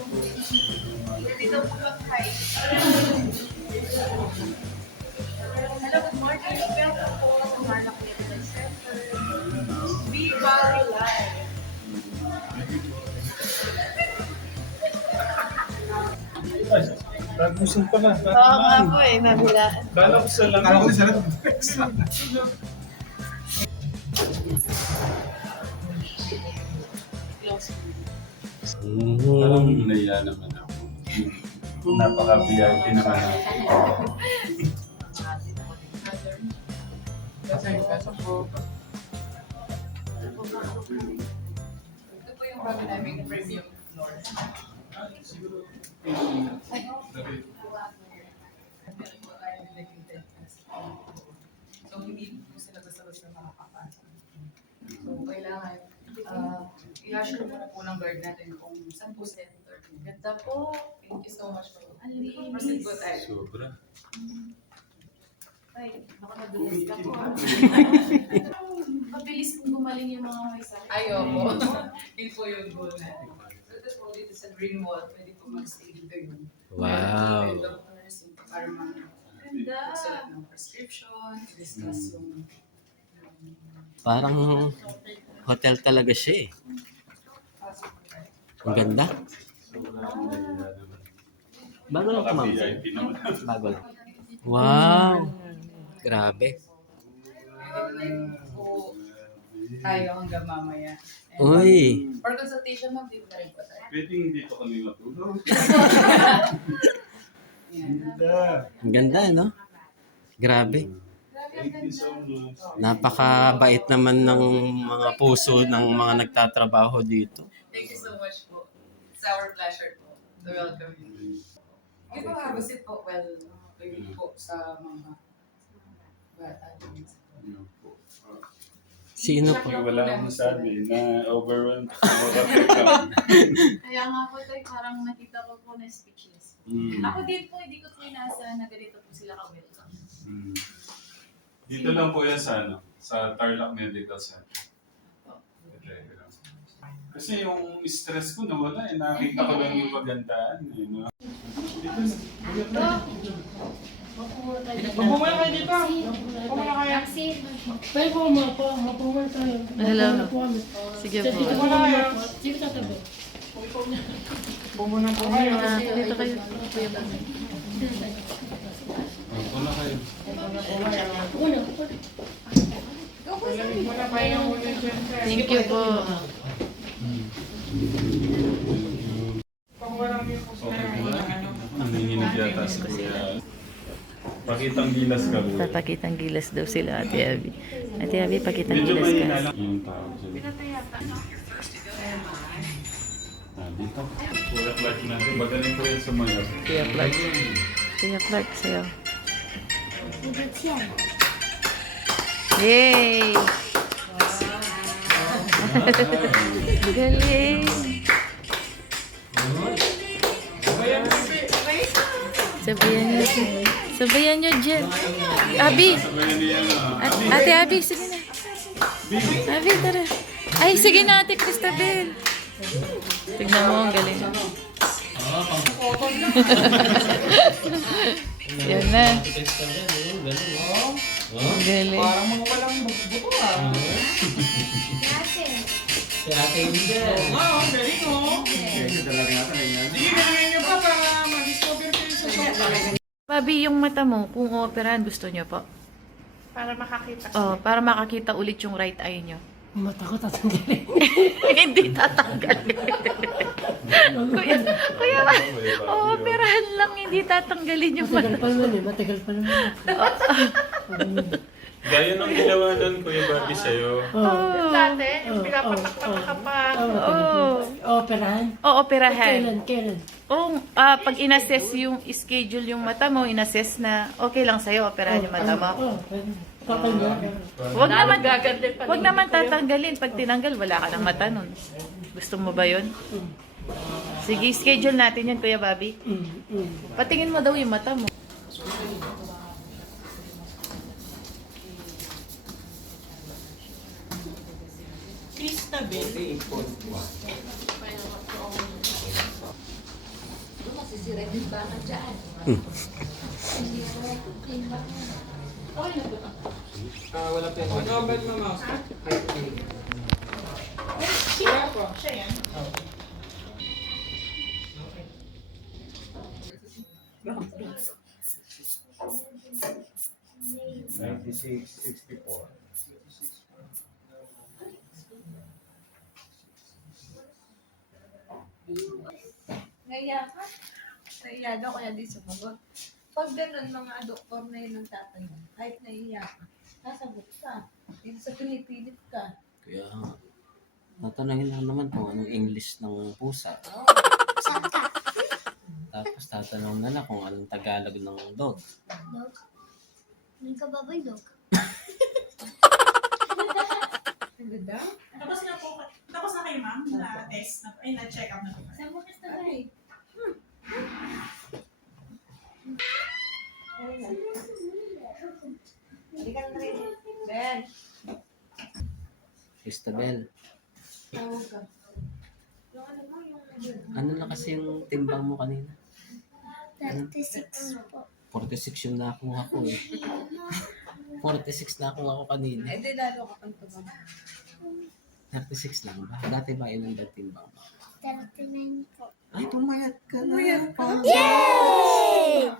Dito po mag-hi. Hello, good morning. Welcome po sa Marlac Medical Center. Viva Live! Ay, nagusin pa na. Oo nga po eh, nabilaan. Kala ko sa lang. Kala ko sa lang. Parang naiya naman ako. Napaka-VIP naman ako. Ito po yung bago namin premium floor. So, hindi po sila basta-basta makakapasok. So, kailangan i-assure muna po ng guard natin kung saan po center. Ganda po. Thank you so much po. Proceed po tayo. Sobra. Ay, baka madulas ka po. Mabilis kung gumaling yung mga may sakit. Ayaw po. Yun po yung goal natin. So, ito po dito sa green wall. Pwede po mag-stay dito yun. Wow. Yung doctors, yung para mag-sulat ng prescription, discuss yung Parang hotel talaga siya eh. Ang ganda. Sobrang naiya naman. Bago lang ito, ma'am. Napaka-VIP naman. Bago lang. Wow. Grabe. pwede na po tayo hanggang mamaya. And, Uy. for consultation, ma'am, dito na rin po tayo. Pwedeng dito kami matulog. Yan. Ang ganda, no? Grabe. Thank you so much. Napakabait naman ng mga puso ng mga nagtatrabaho dito. Thank you so much po. It's our pleasure po to welcome you. Hindi po have a seat po while waiting po sa mga Ano po. Sino po? Yung wala akong sabi na overwhelmed ako sa mga Kaya nga po tayo, parang nakita ko po na speechless. Ako din po, hindi ko po inaasahan na ganito po sila ka-welcome. Dito lang po yan sa ano, sa Tarlac Medical Center. Kasi yung stress ko nawala eh. Nakita ko lang yung magandaan eh. No? Dito na. Magpumula kayo dito. Pumula kayo. Pwede po mapumula tayo. Hello. Sige po. Pumula kayo. Sige tatabi. Pumula po kayo. Dito kayo. Wala kayo. Pumula kayo. Thank you po. Pag walang yung Okay po na. Nanginginig yata si Kuya. Pakitang gilas ka po. Papakitang gilas daw sila, Ate Abby. Ate Abby, pakitang Medyo gilas mahina ka. lang. Yung tao sila. Dito. Kuya Clark natin. Magaling po yan sa mga. Kuya Clark. Kuya Clark, sa'yo. Yay! Galing! Sabayan niyo. Sabayan niyo, Jen. Abby! Ate Abby, sige na. Abby, tara. Ay, sige na, Ate Cristabel. Tignan mo, ang galing. Yan na. Ang galing. parang mga walang buto Si Ate India. ang galing Sige, galingan nyo pa para mag-discover kayo sa software. Bobby, yung mata mo, kung operahan, gusto niyo po? Para makakita. Oh, para makakita ulit yung right eye niyo. Mata ko tatanggalin. Hindi tatanggalin. kuya ba? Operahan lang, hindi tatanggalin yung mata. Matagal pa naman. Gaya ng ginawa nun, Kuya Bobby, sa'yo. Dati, yung pinapatak-patak ka pa. Operahan? Oo, operahan. Kailan? Oo, pag inassess yung schedule yung mata mo, inassess na okay lang sa'yo, operahan yung mata mo. Wag naman tatanggalin. Pag tinanggal, wala ka ng mata nun. Gusto mo ba yun? Sige, schedule natin yun, Kuya Bobby. Patingin mo daw yung mata mo. Wala pa yun. Ano ba yung mouse? Siya po. Siya yan. Naiya ka? Naiya daw kaya di sumagot. Pag ganun, mga doktor na yun ang tatanong, kahit naiya ka, sasagot ka. Hindi sa pinipilit ka. Kaya, tatanungin lang naman kung anong English ng pusa. Tapos tatanong na lang kung anong Tagalog ng dog. Dog? May kababay dog. Ano daw? Tapos na kayo, ma'am, na test, na-check up na po. Saan mo kita ba eh? Halika na rin. Ben, Cristabel, tawag ka. Yung ano mo, yung... ano na kasi yung timbang mo kanina? 36 po. 46 yung nakuha ko eh. 46 nakuha ko kanina. Eh, di lalo ka pang tumama. 36 lang ba? Dati ba ilang ba timbang mo? 39 po. Ay, pumayat ka na. Pumayat ka? Yay!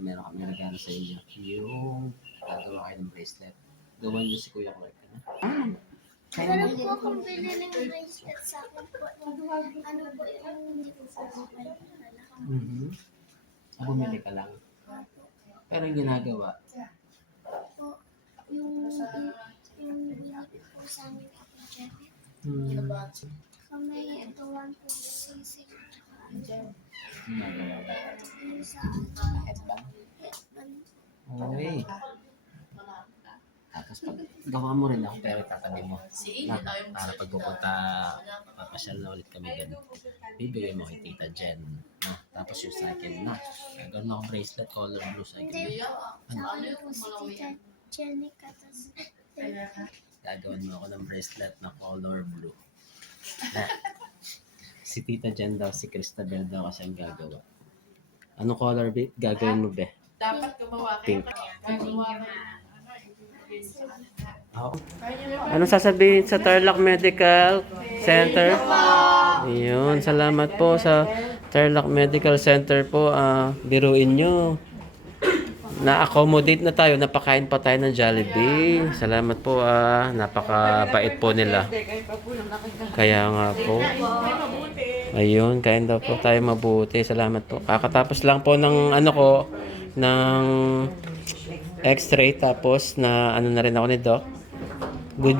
Meron kami regalo sa inyo. Yung gagawa kayo ng bracelet. Gawan niyo si Kuya Clark. Meron po akong biniling bracelet sa akin po. Ano po yung hindi ko po makakala. Bumili ka lang. Pero yung ginagawa, Po, yung binili po sa amin ako dyan. Kami ito 1 po sisig. ginagawa. Yung sa Headband. headband. Okay. Tapos pag gawa mo rin ako pero itatabi mo. Na, para pag pupunta, papasyal na ulit kami doon. Bibigay mo kay Tita Jen. No? Tapos yung sa akin na. Gagawin ako bracelet, color blue sa akin. Hindi po. Sa akin po si Tita Jenica. Tapos Gagawin mo ako ng bracelet na color blue. Si Tita Jen daw, si Cristabel daw kasi ang gagawa. Anong color gagawin mo, be? Dapat gumawa Pink. Gumawa Anong sasabihin sa Tarlac Medical Center? Ayun, salamat po sa Tarlac Medical Center po. Biruin nyo. Na-accommodate na tayo. Napakain pa tayo ng Jollibee. Salamat po. Napakabait po nila. Kaya nga po. Ayun, kain daw po tayo mabuti. Salamat po. Kakatapos lang po ng ng x-ray tapos na ano na rin ako ni Doc. Good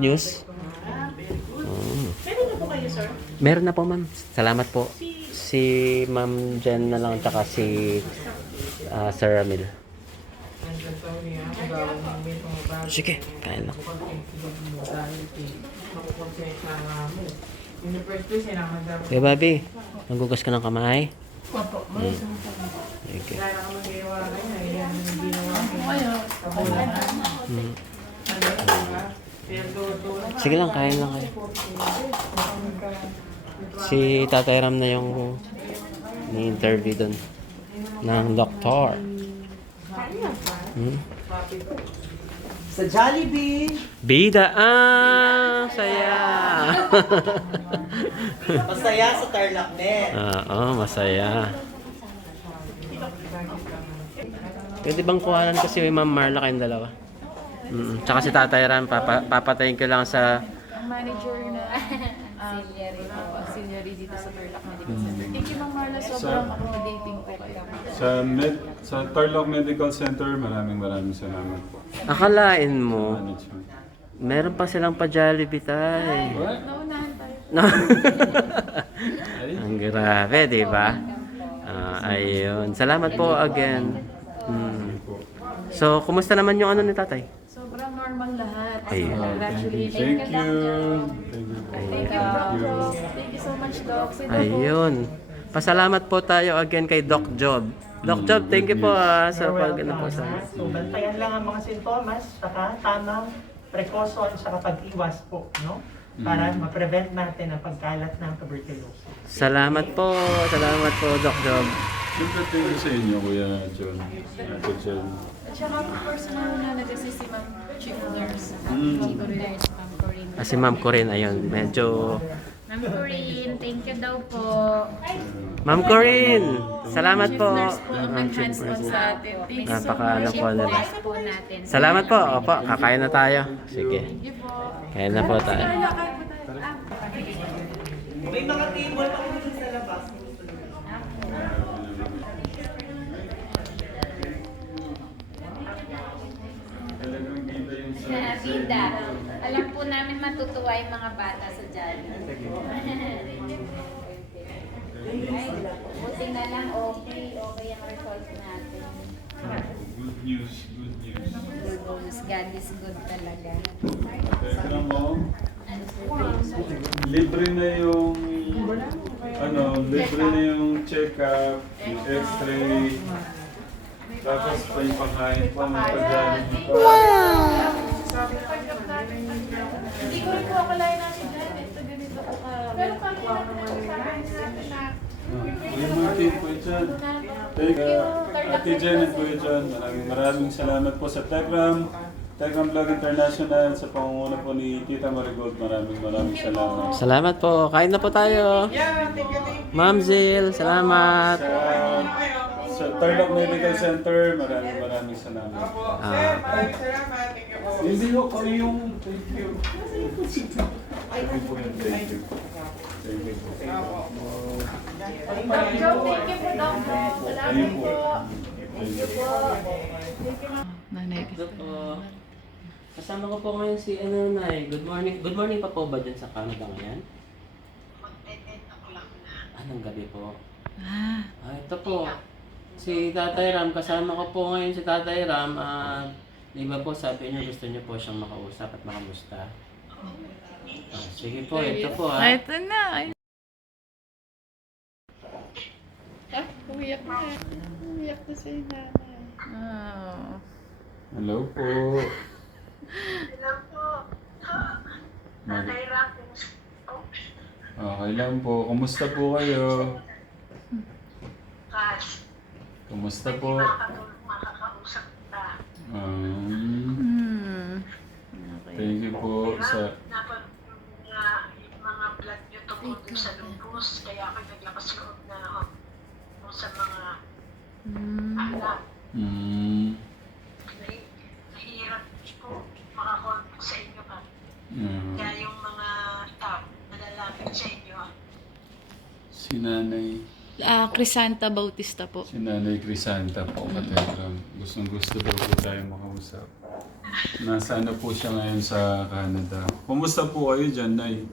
news. Meron na po kayo, sir? Meron na po, ma'am. Salamat po. Si Ma'am Jen na lang tsaka si Sir Ramil. Sige, kain lang. In the first place, kailangan daw. Okay, Bobby. Magugas ka ng kamay. Opo, Okay. kaya naman magawa kayo. Yan yung ginawa kayo. Sige lang, kain lang kayo. Si Tatay Ram na yung ni-interview doon ng doktor. Sa Jollibee. Bida! Saya! Masaya sa Tarlac Med. Oo, masaya. Pwede bang kuhanan kasi may Ma'am Marla kayong dalawa? Tsaka si Tatay Ram, papatayin ko lang sa... Ang manager na senior dito sa Tarlac Medical Center. Thank you, Ma'am Marla. Sobrang accommodating po kayo. Sa Tarlac Medical Center, maraming salamat po. Akalain mo, Management. meron pa silang pa-Jollibee tayo. What? Naunahan tayo. No. Ang grabe, di ba? Ayun. Salamat po again. So, kumusta naman yung ano ni tatay? Sobrang normal lahat. Ayun. Congratulations. Thank you. Thank you, Doc. Thank you so much, Doc. Ayun. Pasalamat po tayo again kay Doc Job. Doc Job, thank you po sa pag-ano po sa... So, bantayan lang ang mga sintomas, saka tamang precaution sa pag-iwas po, no? Para ma-prevent natin ang pagkalat ng tuberculosis. Salamat po, Doc Job. Siyempre, thank you sa inyo, Kuya John. Ate John. At saka po personal na nag-assist si Ma'am Chief Nurse. Ma'am Corinne. Ma'am Corinne. Si Ma'am Corinne, ayun, medyo... Ma'am Corinne, thank you daw po. Ma'am Corinne, salamat Chief po. Nurse po ang Ma'am Chief nag-hands-on Nurse. sa atin. Thank you so Napaka-ano much. po nila. Chief po natin. Salamat po. Opo, kakain na tayo. Sige. Thank you po. Kain na po tayo. Kaya po tayo. May mga table pa po sa labas. Talagang bida yung Bida. Alam po namin matutuwa yung mga bata sa dyan. Ay, buti na lang okay ang result natin. Good news, good news. God is good talaga. Teka mo, libre na yung, libre na yung check-up, yung x-ray, tapos pa yung pangkain pa, may pagdaanan pa. Hindi ko rin po akalain natin dyan. Ito ganito po ka. Pero kanina po natin na Yung mga team po dyan. Teka, Ate Jen at Kuya John, maraming salamat po sa Telegram Vlog International sa pangunguna po ni Tita Marigold. Maraming salamat. Salamat po. Kain na po tayo. Ma'am Zil, salamat. Sa Tarlac Medical Center, maraming salamat. Maraming salamat. Thank you po. Hindi ko kami yung thank you. Thank you po yung thank you. Thank you po. Thank you po, Doctor. Salamat po. Thank you po. Nanay. Ito po. Kasama ko po ngayon si Nay. Good morning. Good morning pa po ba dyan sa Canada ngayon? Anong gabi po? Ito po. Si Tatay Ram, kasama ko po ngayon si Tatay Ram. Di ba po sabi niyo gusto niyo po siyang makausap at makamusta? Sige po, ito po Ito na. Umiyak na. Umiyak na si nanay. Oh. Hello po. Hello po. Okay lang po. Kumusta po kayo? Kumusta po? Makakausap na. Thank you po sa... Yung mga vlog nyo tungkol sa lupus, kaya ako naglakas loob na ako sa mga anak. Nahihirap po makakontact sa inyo pa. Kaya yung mga tao nalalapit sa inyo. Si Nanay... Crisanta Bautista po. Si Nanay Crisanta po, Katekram. Gustong-gusto daw po tayo makausap. Nasa ano po siya ngayon sa Canada. Kumusta po kayo dyan, Nay?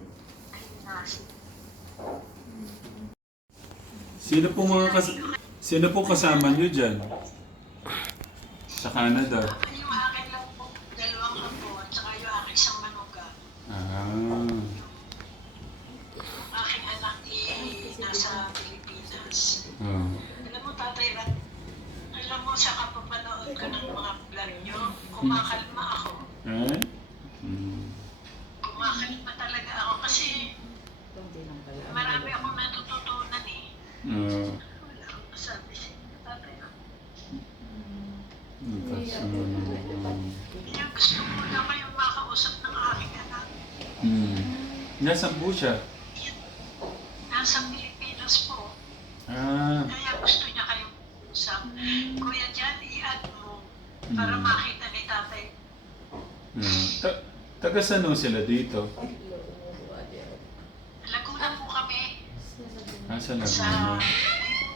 Sino po kasama niyo dyan? Sa Canada? Yung akin lang po, 2 apo at saka yung aking isang manuga. Aking anak nasa Pilipinas. Alam mo, Tatay Rat, alam mo, sa kapapanood ko ng mga vlog nyo, kumakalma ako. Kumakalma talaga ako kasi marami akong natututunan eh. Wala akong masabi sa inyo, Tatay Rat. Kaya gusto ko na kayong makausap ng aking anak. Nasaan po siya? Nasa Pilipinas po. Ah. Kaya gusto niya kayong usap. Kuya Jan, i-add mo para makita ni Tatay. Taga saan ho sila dito? Laguna po kami. Sa Laguna.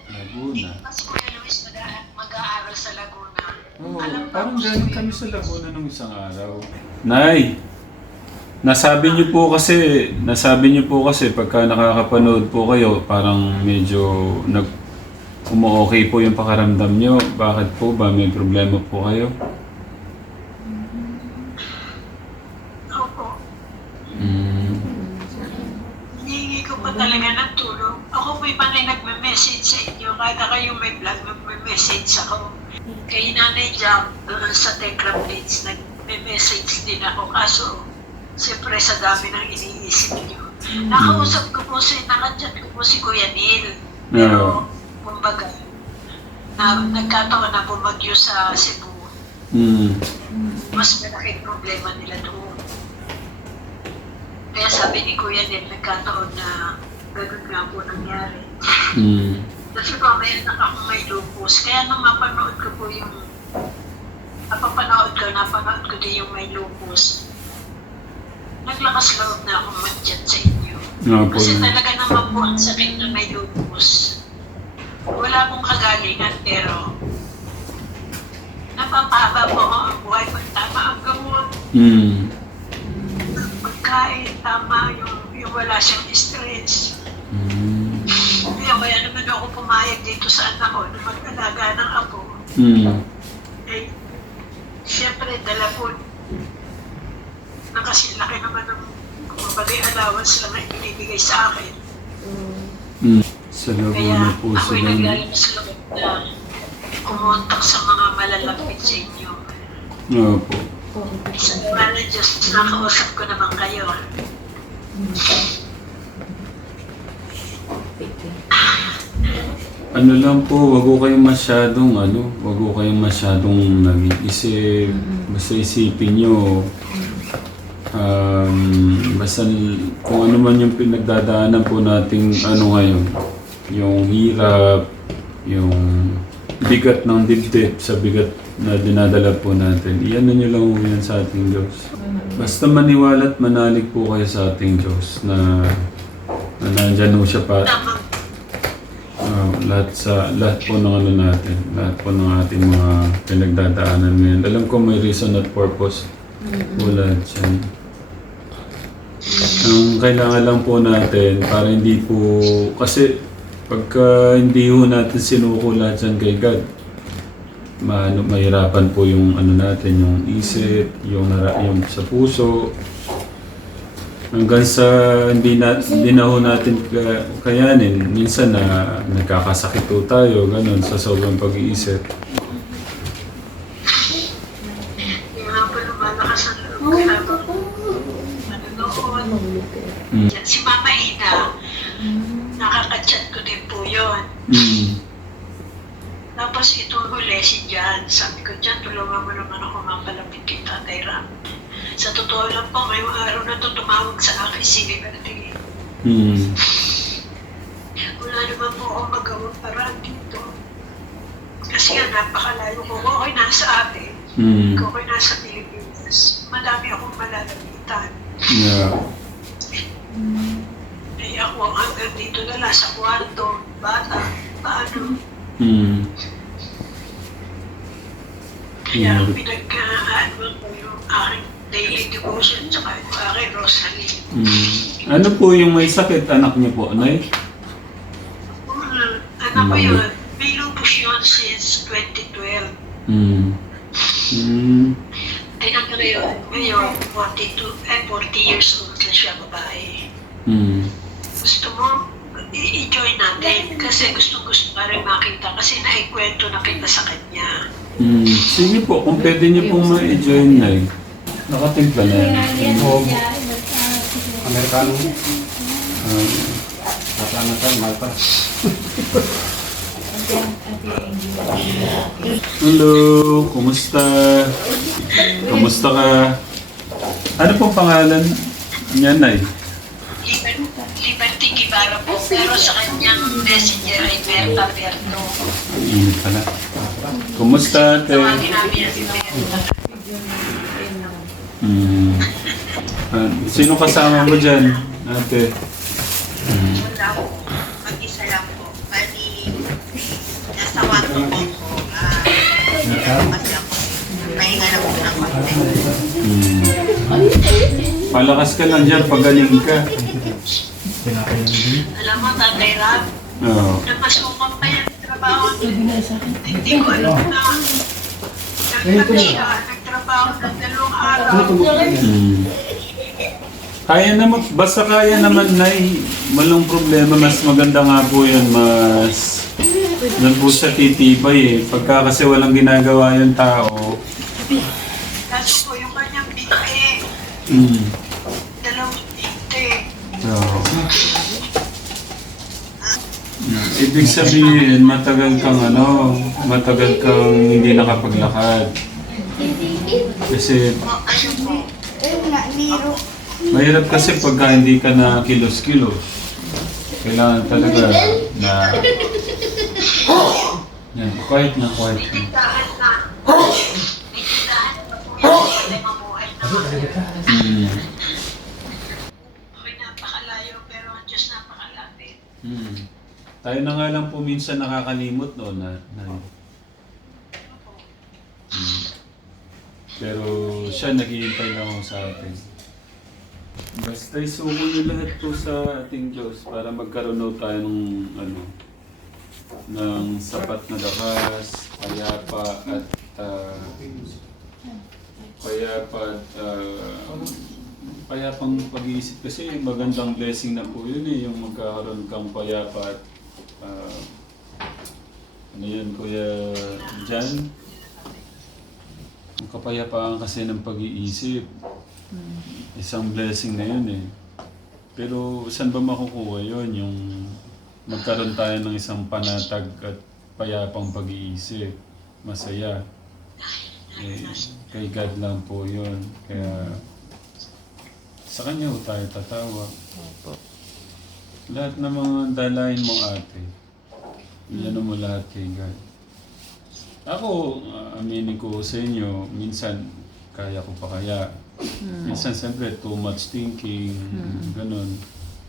Laguna. Mas Kuya Luis mag-aaral sa Laguna. Oh, parang galing kami sa Laguna nung isang araw. Nay! Nasabi niyo po kasi pagka nakakapanood po kayo, parang medyo umu-okay po yung pakaramdam niyo. Bakit po ba? May problema po kayo? Opo. Hihingi ko pa talaga ng tulong. Ako po'y panay nagme-message sa inyo. Kahit ako yung may vlog, nagme-message ako. Kay Nanay Jam, sa Telegram page, nagme-message din ako. Kaso, siyempre sa dami ng iniisip niyo. Nakausap ko po nakachat ko po si Kuya Neil. Pero, kumbaga, nagkataon na bumagyo sa Cebu, Mm. mas malaking problema nila doon. Kaya sabi ni Kuya Ned, nagkataon na ganun nga po nangyari. Mm. Kasi po, may anak ako may lupus. Kaya nung napanood ko po yung, napanood ko din yung may lupus. Naglakas loob na akong mag-chat sa inyo. Nga po. Kasi talaga naman po ang sakit na may lupus. Wala pong kagalingan, pero napapahaba po ang buhay pag tama ang gamot. Mm. Pagkain, tama yung wala siyang stress. Mm. Kaya naman ako pumayag dito sa anak ko na mag-alaga ng apo. Mm. Eh, siyempre, dala po na kasi laki naman ng kumabagay allowance lang na ibinibigay sa akin. Mm. Sa loob Kaya na po ako'y sila. naglalas loob na kumontak sa mga malalapit sa inyo. Opo. Sa mga ng Diyos, nakausap ko naman kayo. Ano lang po, wag ko kayong masyadong nag-iisip. Basta isipin nyo, basta kung ano man yung pinagdadaanan po nating ngayon, yung hirap, yung bigat ng dibdib sa bigat na dinadala po natin, iyan nyo lang po yan sa ating Diyos. Basta maniwala at manalig po kayo sa ating Diyos na nandyan po siya pa. Lahat po ng natin, lahat po ng ating mga pinagdadaanan ngayon. Alam ko may reason at purpose. Wala dyan. Ang kailangan lang po natin para hindi po, kasi pagka hindi po natin sinuko lahat dyan kay God, mahirapan po yung natin, yung isip, yung sa puso. Hanggang sa hindi na ho natin kayanin, minsan na nagkakasakit po tayo, ganun, sa sobrang pag-iisip. Yung nga po lumalakas ang loob kaya po manonood. Si Mama Ina, nakaka-chat ko din po yun. Mm. Tapos itong huli si Jan, sabi ko, Jan, tulungan mo naman ako mapalapit kay Tatay Ram. Sa totoo lang po, may mga araw na ito tumawag sa akin si Liberty. Mm. Wala naman po akong magawang paraan dito. Kasi nga napakalayo ko. Kung ako'y nasa atin, Mm. kung ako'y nasa Pilipinas, madami akong malalapitan. Yeah. Eh ako hanggang dito na lang sa kwarto, bata, paano? Mm. Kaya pinagkaan ko yung aking daily devotion sa aking rosary. Mm. Ano po yung may sakit, anak niyo po, Nay? Anak ko yun, may lupus yun since 2012. Mm. Mm. Ay ngayon 40 years old na siya, babae. Mm. Gusto mo, i-join natin kasi gusto pa rin makita kasi naikwento na kita sa kanya. Mm. Sige po, kung pwede niyo pong ma-join, Nay. Nakatimpla na yan. Amerikano. Katanatan, mahal pa. Hello, kumusta? Kumusta ka? Ano pong pangalan niya, Nay? Liberty Guevara po, pero sa kanyang messenger ay Berta Berto. Init pala. Kumusta, ate? Tawagin namin si Berta. Mm. Sino kasama mo dyan, ate? Wala po, mag-isa lang po. Bali, nasa wato po ko. Kasi ako, pahinga na po ng konti. Mm. Palakas ka lang dyan, pagaling ka. Alam mo, Tatay Rab, Oo. napasukan pa yung trabaho. Hindi ko alam na nagtrabaho ng 2 araw. Mm. Kaya naman, basta kaya naman, Nay, walang problema, mas maganda nga po yun, mas doon po sa titibay eh. Pagka kasi walang ginagawa yung tao. Kaso po yung kanyang binti, Mm. 2 binti. Oo. Mm. Ibig sabihin, matagal kang hindi nakapaglakad. Kasi, mahirap kasi pagka hindi ka na kilos-kilos. Kailangan talaga na... Yan, quiet na. May tindahan na po yan, mabuhay na kaya. Ako'y napakalayo pero ang Diyos napakalapit. Tayo na nga lang po minsan nakakalimot, no? Pero siya naghihintay lang ako sa atin. Basta isuko niyo lahat po sa ating Diyos para magkaroon tayo ng sapat na lakas, payapang pag-iisip. Kasi magandang blessing na po yun yung magkakaroon kang payapa at ano yun, Kuya Jan? Ang kapayapaan kasi ng pag-iisip. Isang blessing na yun eh. Pero saan ba makukuha yun? Yung magkaroon tayo ng isang panatag at payapang pag-iisip. Masaya. Kay God lang po yun. Kaya sa Kanya po tayo tatawa. Lahat ng mga dalahin mo ate, iyan mo lahat kay God. Ako, aminin ko sa inyo, minsan kaya ko pa kaya. Minsan siyempre too much thinking, ganun.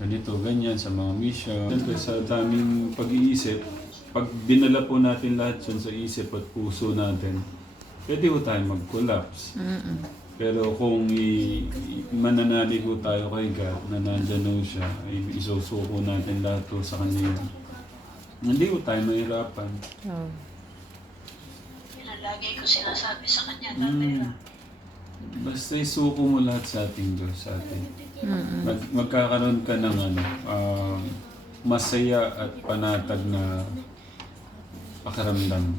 Ganito, ganyan sa mga mission. Siyempre sa daming pag-iisip, pag dinala po natin lahat yun sa isip at puso natin, pwede po tayo mag-collapse. Pero kung mananali po tayo kay God, na nandyan po siya, isusuko natin lahat po sa Kanya yun. Hindi po tayo mahirapan. Yan ang lagi ko sinasabi sa kanya, Tatay. Basta isuko mo lahat sa ating Diyos, sa atin. Magkakaroon ka ng masaya at panatag na pakiramdam.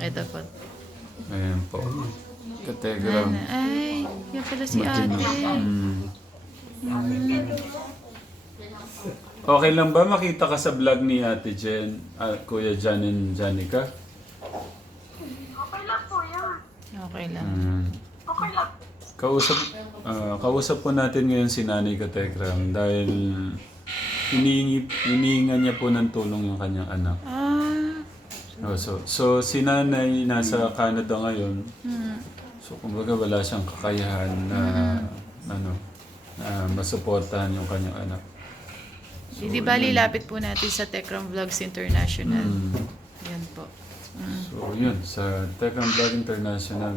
Ito po. Ayan po. Kategram. Ay, yan pala si ate. Okay lang ba makita ka sa vlog ni Ate Jen, Kuya Jan and Janica? Okay lang po yan. Okay lang. Okay lang. Kausap po natin ngayon si Nanay Kategram dahil hinihingan niya po ng tulong yung kanyang anak. So si Nanay nasa Canada ngayon. So kumbaga wala siyang kakayahan na masuportahan yung kanyang anak. So, Di bali, lapit po natin sa Techram Vlogs International. Yan po. So yun, sa Techram Vlog International,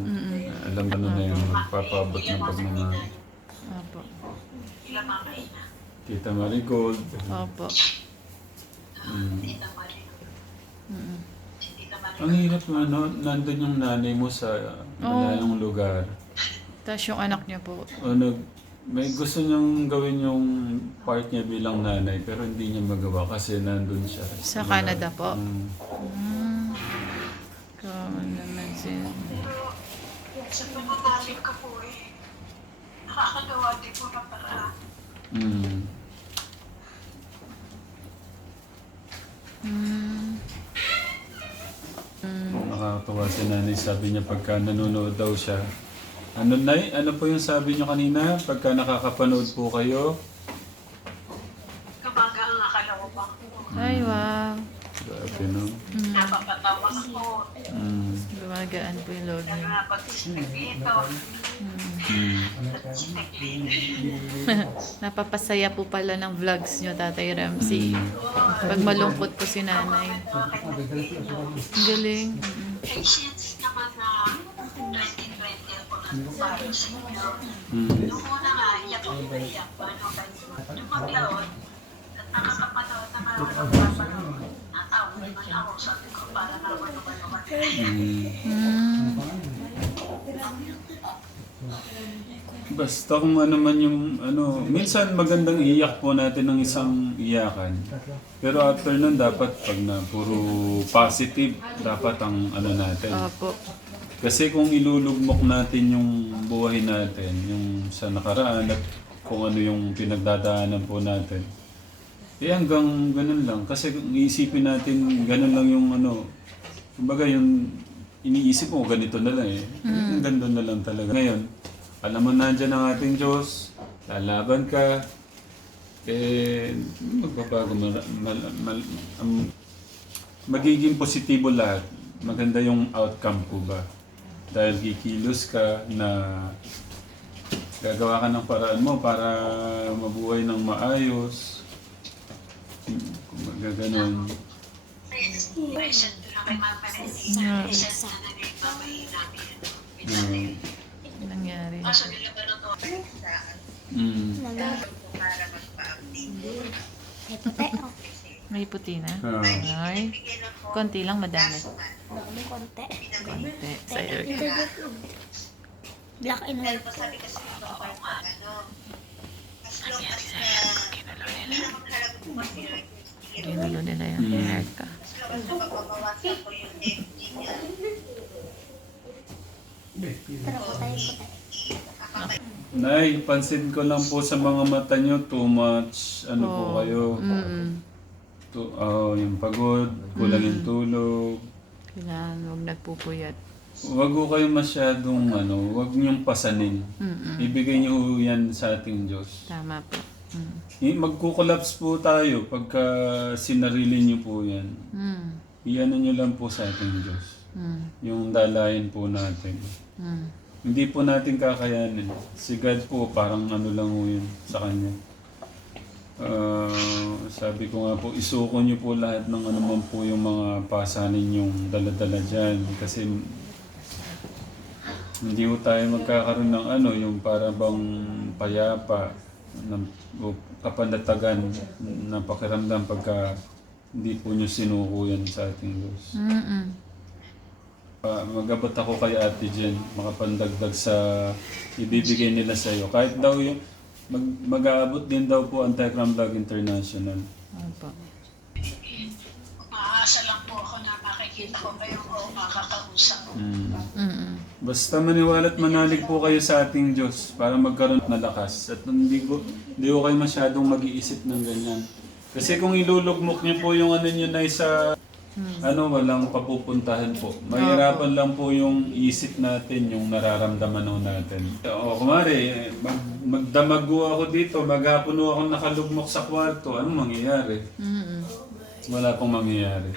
alam mo na yung magpapabot ng pagmamahal. Opo. Tita Marigold. Opo. Ang hirap nandun yung nanay mo sa malayong lugar. Tapos yung anak niya po. May gusto niyang gawin yung part niya bilang nanay pero hindi niya magawa kasi nandun siya. Sa Canada po? Kaman naman siya. Sa pananalig ko po nakakagawa din po ng paraan. Nakakatawa si nanay, sabi niya pagka nanonood daw siya. Ano po yung sabi niyo kanina? Pagka nakakapanood po kayo? Kumaga ang nakalawabang po. Ay, wow. Grabe, no? Napapatawa ako. Gumagaan po yung loob niya. Napag-isip dito. Napapasaya po pala ng vlogs niyo, Tatay Ramsey. Pag malungkot po si nanay. Ang galing. Eh, since naman na 2020 ako nagpapalo sa inyo, noong una nga, iyak ako naiyak. Paano kayo? Lumaglaon, at nakakapanood na ngayon ang papanood. Natawa naman ako, sabi ko, para naman naman. Basta kung ano man yung minsan magandang iiyak po natin ng isang iyakan. Pero after nun dapat pag na puro positive, dapat ang natin. Opo. Kasi kung ilulugmok natin yung buhay natin, yung sa nakaraan at kung ano yung pinagdadaanan po natin, hanggang ganun lang. Kasi kung iisipin natin, ganun lang yung ano, kumbaga yung iniisip mo, ganito na lang eh. Hanggang doon na lang talaga. Ngayon, alam mo nandyan ang ating Diyos, lalaban ka, magbabago, magiging positibo lahat. Maganda yung outcome po ba? Dahil kikilos ka na gagawa ka ng paraan mo para mabuhay ng maayos. Kumbaga ganun. Nangyari. May puti na? Ay. Konti lang, madami. Konti. Konti. Sa'yo. Black and white. Ginulo nila yung hair ka. Pero patay. Nay, pansin ko lang po sa mga mata nyo, too much, ano po kayo. Yung pagod, kulang yung tulog. Kailangan huwag nagpupuyat. Huwag ko kayo masyadong huwag niyong pasanin. Ibigay niyo yan sa ating Diyos. Tama po. Magkukolapse po tayo pagka sinarili niyo po yan. Iyan niyo lang po sa ating Diyos. Yung dalayan po natin. Hindi po natin kakayanin. Si God po parang ano lang po yun sa Kanya. Sabi ko nga po, isuko niyo po lahat ng anuman po yung mga pasanin yung dala-dala dyan. Kasi hindi po tayo magkakaroon ng yung para bang payapa, o kapanatagan na pakiramdam pagka hindi po niyo sinuko yan sa ating Diyos. Mag-abot ako kay Ate Jen, makapandagdag sa ibibigay nila sa iyo. Kahit daw yung mag-aabot din daw po ang Tekram Vlog International. Opo. Maasa lang po ako na makikita ko kayo o makakausap. Basta maniwala at manalig po kayo sa ating Diyos para magkaroon ng lakas. At hindi ko kayo masyadong mag-iisip ng ganyan. Kasi kung ilulugmok niyo po yung niyo na sa walang papupuntahan po. Mahirapan lang po yung isip natin, yung nararamdaman natin. Kumari, magdamago ako dito, maghapon ako nakalugmok sa kwarto, anong mangyayari? Wala pong mangyayari.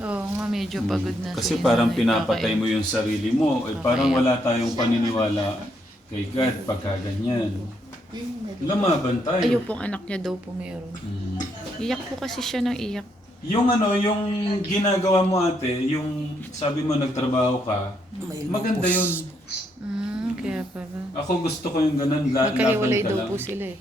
Oo nga, medyo pagod na. Kasi parang pinapatay mo yung sarili mo. Parang wala tayong paniniwala kay God pagka ganyan. Lumaban tayo. Ayun pong anak niya daw po meron. Iyak po kasi siya ng iyak. Yung yung ginagawa mo ate, yung sabi mo nagtrabaho ka, maganda yun. Kaya pala. Ako gusto ko yung ganun, Magkahiwalay laban ka daw lang. po sila eh.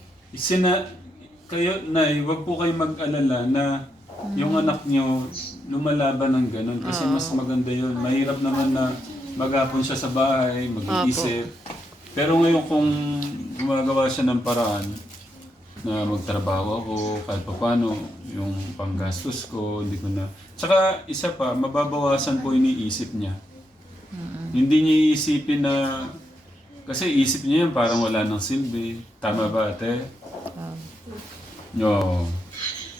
Kayo, Nay, wag po kayo mag-alala na yung anak nyo lumalaban ng ganun kasi mas maganda yun. Mahirap naman na maghapon siya sa bahay, mag-iisip. Pero ngayon kung gumagawa siya ng paraan na magtrabaho ako, kahit pa paano, yung panggastos ko, hindi ko na... Tsaka isa pa, mababawasan po iniisip niya. Hindi niya iisipin na... Kasi isip niya yan parang wala nang silbi. Tama ba ate? No.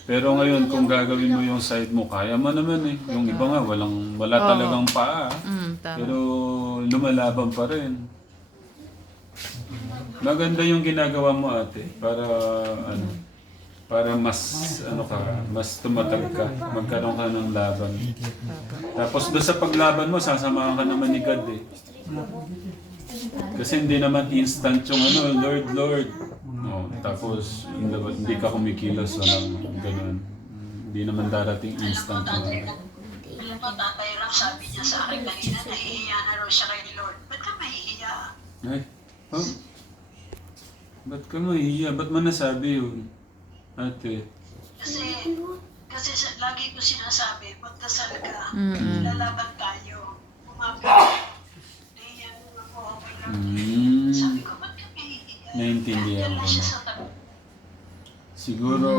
Pero ngayon kung gagawin mo yung side mo, kaya mo naman eh. Yung iba nga, wala talagang paa. Pero lumalaban pa rin. Maganda yung ginagawa mo ate para mas mas tumatag ka, magkaroon ka ng laban. Tapos doon sa paglaban mo, sasamahan ka naman ni God eh. Kasi hindi naman instant yung Lord. Tapos hindi ka kumikilos, walang ganun. Hindi naman darating instant. Yung tatay lang sabi niya sa akin kanina, nahihiya na raw siya kay Lord. Ba't ka mahihiya? Ay, ba't ka mahihiya? Ba't mo nasabi yun, ate? Kasi lagi ko sinasabi, magdasal ka, lalaban tayo, umapit. Sabi ko, ba't ka mahihiya? Naintindihan ko na. Siguro,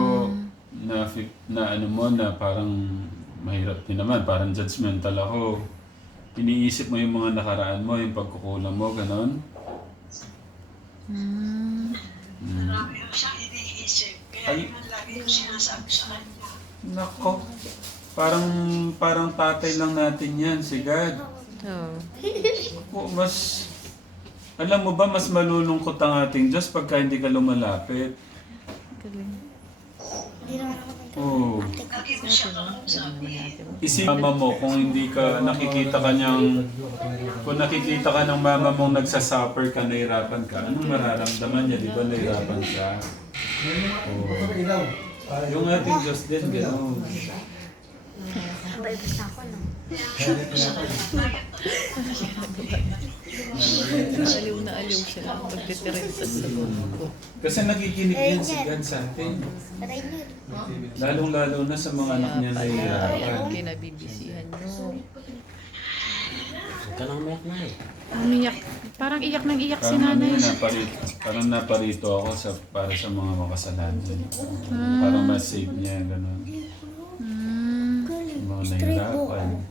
na parang mahirap din naman, parang judgmental ako. iniisip mo yung mga nakaraan mo, yung pagkukulang mo, ganon? Marami yung siyang iniisip. Kaya yun ang lagi yung sinasabi sa kanya. Nako, parang tatay lang natin yan, si God. Mas, alam mo ba, mas malulungkot ang ating Diyos pagka hindi ka lumalapit. Oh. Lagi mo siya kakausapin. Isip mama mo kung hindi ka nakikita kung nakikita ka ng mama mong nagsasuffer ka, nahirapan ka, anong mararamdaman niya? Di ba nahirapan siya? Oh. Yung ating Diyos din, gano'n. Sabay basta ako, no? Aliw na aliw sila. Pagtitirinta sa ko. Kasi nakikinig yan si God sa atin. Lalong-lalo na sa mga anak niya na hihirapan. Kinabibisihan nyo. Huwag ka lang umiyak na eh. Umiyak. Parang iyak ng iyak si nanay. Parang naparito ako para sa mga makasalanan. Parang ma-save niya, gano'n. Mga nahihirapan.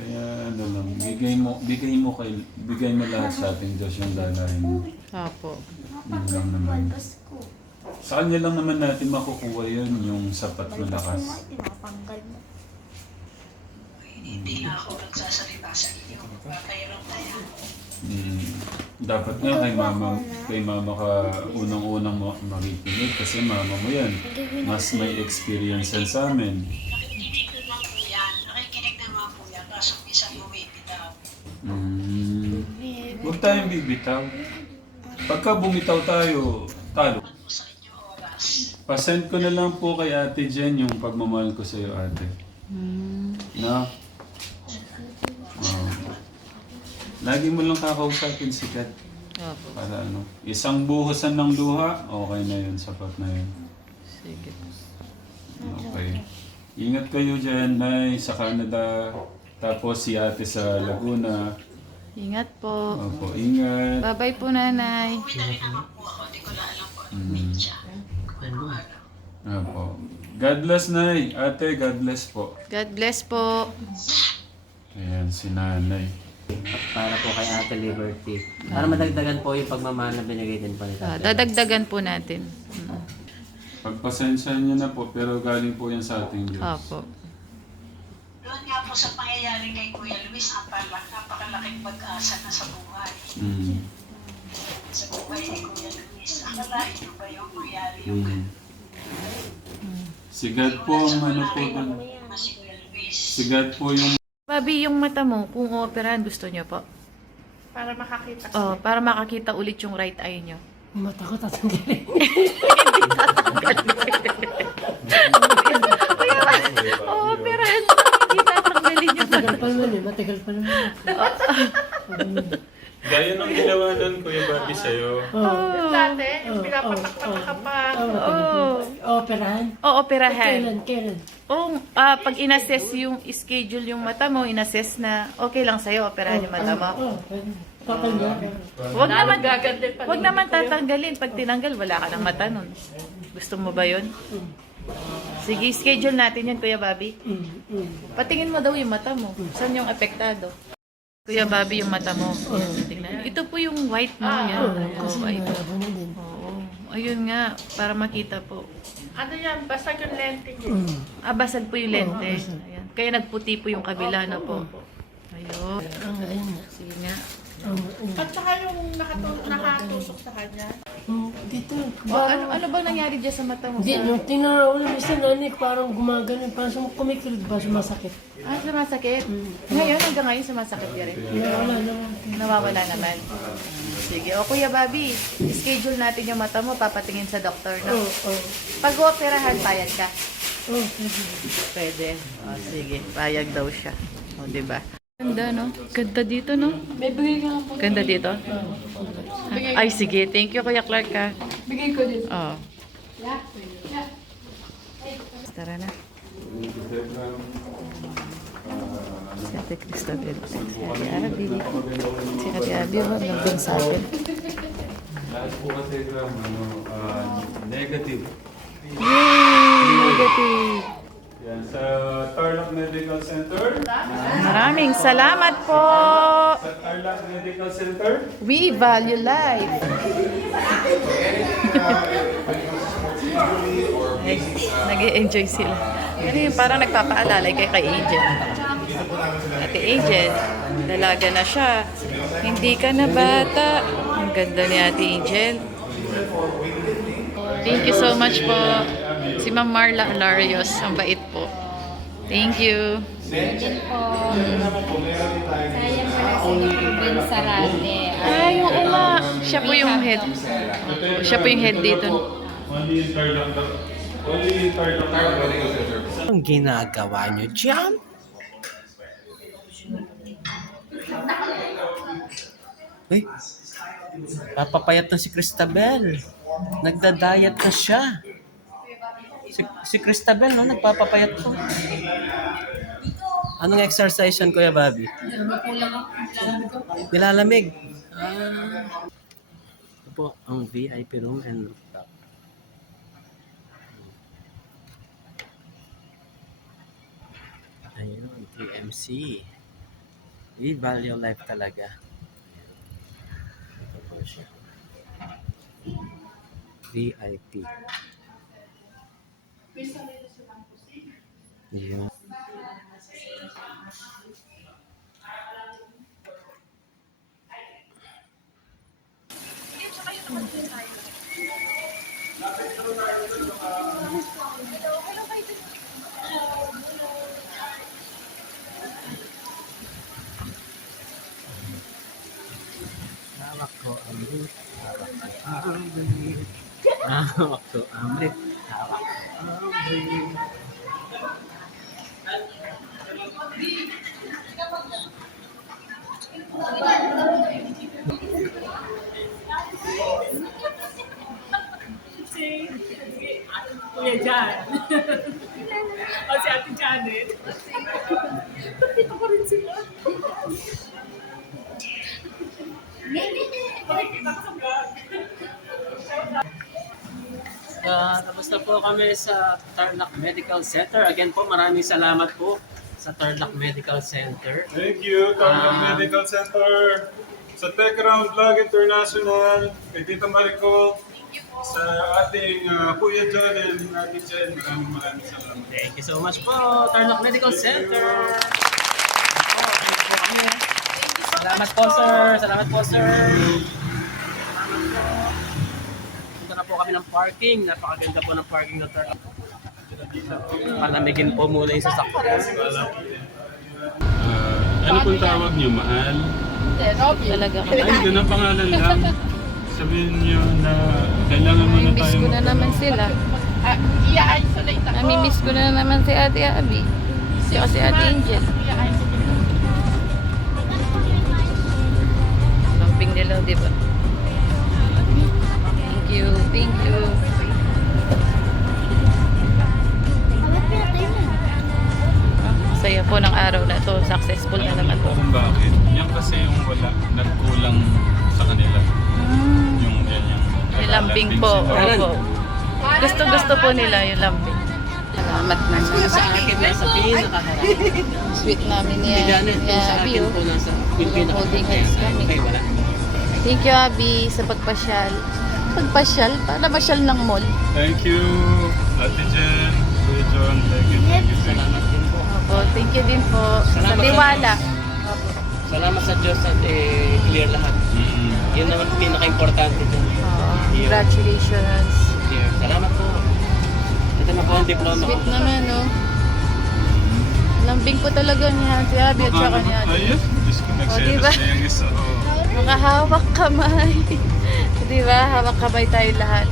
Kaya ano lang, bigay mo lahat sa ating Diyos yung dalahin mo. Apo. Yun lang naman. Sa kanya lang naman natin makukuha yun, yung sapat na lakas. Hindi na ako nagsasalita sa inyo. Kairang tayo. Dapat nga kay mama ka unang-unang makikinig kasi mama mo yan. Mas may experience yan sa amin. Nakikinig naman po yan. Nakikinig naman po yan. Kaso minsan bumibitaw. Huwag tayong bibitaw. Pagka bumitaw tayo, talo. Ano sa inyo oras? Pasend ko na lang po kay Ate Jen yung pagmamahal ko sa iyo, Ate. No? Oh. Lagi mo lang kakausapin si Kat. Apo. Para ano, isang buhusan ng luha, okay na yun, sapat na yun. Sige. Okay. Ingat kayo dyan, Nay, sa Canada. Tapos si Ate sa Laguna. Ingat po. Opo, ingat. Bye-bye po, nanay. Uwi na rin naman po ako. Hindi ko na alam po anong media. Kung ano-ano. Opo. God bless, Nay. Ate, God bless po. God bless po. Ayan, si Nanay. Para po kay Ate Liberty. Para madagdagan po yung pagmamahal na binigay din po ni Tatay. Dadagdagan po natin. Pagpasensya niyo na po, pero galing po yan sa ating Diyos. Opo. Doon nga po sa pangyayari kay Kuya Luis, napakalaking pag-asa na sa buhay. Sa buhay ni Kuya Luis. Akalain niyo ba yung mangyari yung Si God po ang ano po dun. si Kuya Luis? Si God po yung Bobby, yung mata mo, kung operahan, gusto nyo po? Para makakita Oh, para makakita ulit yung right eye nyo. Mata ko tatanggalin. Operahan mo, hindi tatanggalin yung mata. Matagal pa naman. Gaya ng ginawa nun, Kuya Bobby, sa'yo. Dati, yung pinapatak ka pa. Operahan? Oo, operahan. Kailan? Pag in-assess yung schedule yung mata mo, in-assess na okay lang sa'yo, operahan yung mata mo. Huwag naman tatanggalin. Pag tinanggal, wala ka ng mata nun. Gusto mo ba yun? Sige, schedule natin yun, Kuya Bobby. Patingin mo daw yung mata mo. Saan yung apektado? Kuya Bobby, yung mata mo. Tingnan. Ito po yung white mo. Yan. Oo. Ayun nga, para makita po. Ano yan? Basag yung lente niya. Basag po yung lente. Ayan. Kaya nagputi po yung kabila na po. Ayun. Sige nga. At saka yung nakatusok sa kanya. Dito. Ano bang nangyari dyan sa mata mo? Hindi, nung tinaraw na isa nanik, parang gumagano, parang kumikilig ba, sumasakit. Sumasakit? Ngayon, hanggang ngayon sumasakit ka rin? Nawala naman. Nawawala naman. Sige. O Kuya Bobby, schedule natin yung mata mo, papatingin sa doktor, no? Pag operahan, payag ka? Pwede. O, sige. Payag daw siya. O, diba? Ganda, no? Ganda dito, no? May bigay nga po. Ganda dito? Ay, sige. Thank you, Kuya Clark, ha? Bigay ko din. Oo. Tara na. Si Ate Cristabel. Si Ate Abby. Si Ate Abby, nandun sa atin. lahat po kasi negative. Yay! Negative. Yan, sa Tarlac Medical Center. Maraming salamat po. Sa Tarlac Medical Center. We value life. Nag-e-enjoy sila. Ano yun, parang nagpapaalalay kay Angel. Ate Angel, dalaga na siya. Hindi ka na bata. Ang ganda ni Ate Angel. Thank you so much po. Si Ma'am Marla Alarios, ang bait po. Thank you. Din po. Sayang pala si Ruben Sarate. Ay, oo nga. Siya po yung head. Siya po yung head dito. Only in Tarlac. Only in Tarlac. Ang ginagawa nyo dyan? Uy, papapayat na si Cristabel. Nagda-diet na siya. Si Cristabel, no? Nagpapapayat po. Anong exercise yan, Kuya Bobby? Nilalamig. Ito po ang VIP room and rooftop. Ayun, TMC. We value life talaga. Ito po siya. VIP. Ayun. Hawak ko ang lit, hawak ko ang lit, hawak ko ang lit, hawak ko ang lit. Kuya Jan. O si Ate Janet. Dito pa rin sila. Makikita ko sa vlog. Tapos na po kami sa Tarlac Medical Center. Again po, maraming salamat po sa Tarlac Medical Center. Thank you, Tarlac Medical Center. Sa Tech Round Vlog International, kay Tita Maricol, sa ating Kuya John and Ate Jen, maraming salamat. Thank you so much po, Tarlac Medical Center. Salamat po, sir. Salamat po, sir. Punta na po kami ng parking. Napakaganda po ng parking ng Tarlac. Palamigin po muna yung sasakyan. Ano pong tawag niyo? Mahal? Talaga. Ay, ganang pangalan lang. Sabihin niyo na kailangan mo na Miss tayo ko na naman sila. Nami-miss ko na naman si Ate Abby. Saka si Ate Angel. Lamping nila, di ba? Thank you, thank you. Saya po ng araw na to. Successful na naman po. Kung bakit? Yan kasi yung wala, nagkulang sa kanila. Yung ganyan. Yung lambing po. Opo. Gusto po nila yung lambing. Salamat na Sa akin, nasa pinakaharap. Sweet namin ni Sa Abby. akin po, nasa pinakaharap. Holding hands kami. Okay, wala. Thank you, Abby, sa pagpasyal. Pagpasyal? Para masyal ng mall. Thank you, Ate Jen, Kuya John. Thank you. Salamat din po. Opo, thank you din po. Sa Salamat tiwala. Salamat sa Diyos at clear lahat. Yun naman pinaka-importante dyan. Congratulations. Clear. Salamat po. Ito na po ang diploma ko. Sweet naman, no? Lambing po talaga niya si Abby at saka ni Ate. Ayun, Diyos ko, nagselos diba? na yung isa. Nakahawak kamay. Diba? Hawak kamay tayo lahat.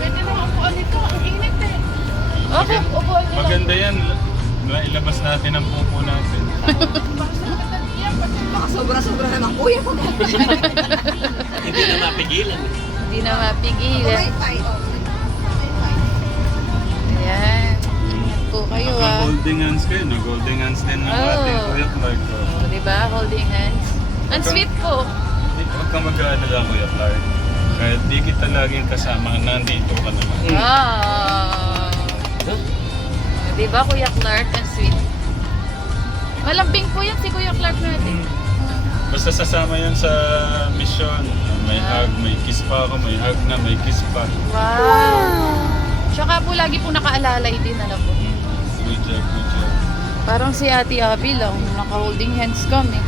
Pwede mo ako nito. Ang init eh. Okay, upo niyo lang. Maganda yan. Ilabas natin ang pupo natin. Sobra-sobra naman. Kuya ko na. Hindi na mapigilan. Hindi na mapigilan. Ayan. Ingat po kayo, Holding hands kayo, no? Holding hands din ng ating Kuya Clark. Oh, diba? Holding hands. Ang sweet po. Huwag kang mag-aalala, Kuya Clark. Kahit di kita laging kasama, nandito ka naman. Wow. Di ba, Kuya Clark? Ang sweet. Malambing po yan si Kuya Clark natin. Basta sasama yan sa mission. May hug, may kiss pa ako, may hug na, may kiss pa. Wow! Tsaka po lagi po nakaalalay din, alam po. Good job, good job. Parang si Ate Abby lang, naka-holding hands kami.